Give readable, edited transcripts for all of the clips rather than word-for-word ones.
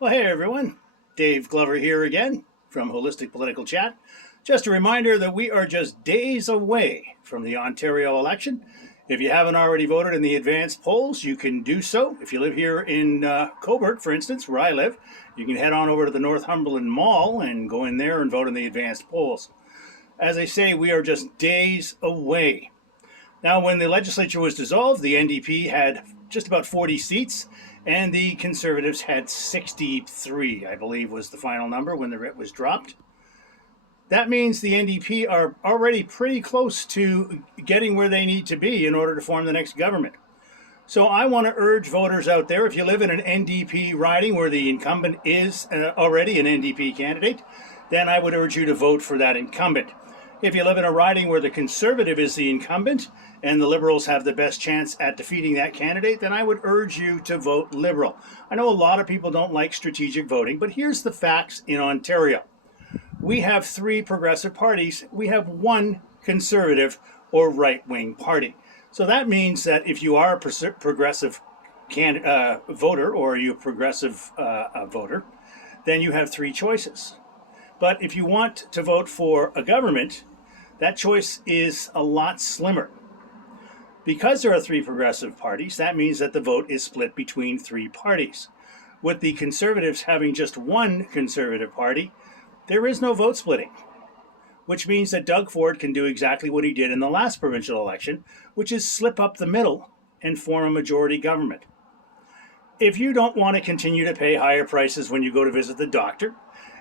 Well, hey everyone, Dave Glover here again from Holistic Political Chat. Just a reminder that we are just days away from the Ontario election. If you haven't already voted in the advanced polls, you can do so. If you live here in Cobourg, for instance, where I live, you can head on over to the Northumberland Mall and go in there and vote in the advanced polls. As I say, we are just days away. Now, when the legislature was dissolved, the NDP had just about 40 seats, and the Conservatives had 63, I believe was the final number when the writ was dropped. That means the NDP are already pretty close to getting where they need to be in order to form the next government. So I want to urge voters out there, if you live in an NDP riding where the incumbent is already an NDP candidate, then I would urge you to vote for that incumbent. If you live in a riding where the Conservative is the incumbent and the Liberals have the best chance at defeating that candidate, then I would urge you to vote Liberal. I know a lot of people don't like strategic voting, but here's the facts in Ontario. We have three progressive parties. We have one Conservative or right-wing party. So that means that if you are a progressive voter or you're a progressive voter, then you have three choices. But if you want to vote for a government, that choice is a lot slimmer. Because there are three progressive parties, that means that the vote is split between three parties. With the Conservatives having just one Conservative party, there is no vote splitting, which means that Doug Ford can do exactly what he did in the last provincial election, which is slip up the middle and form a majority government. If you don't want to continue to pay higher prices when you go to visit the doctor,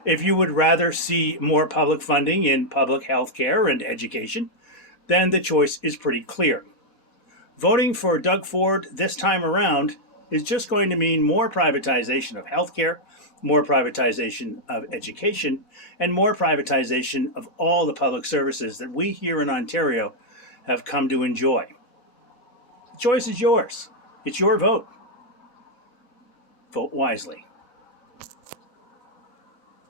if you would rather see more public funding in public health care and education, then the choice is pretty clear. Voting for Doug Ford this time around is just going to mean more privatization of healthcare, more privatization of education, and more privatization of all the public services that we here in Ontario have come to enjoy. The choice is yours. It's your vote. Vote wisely.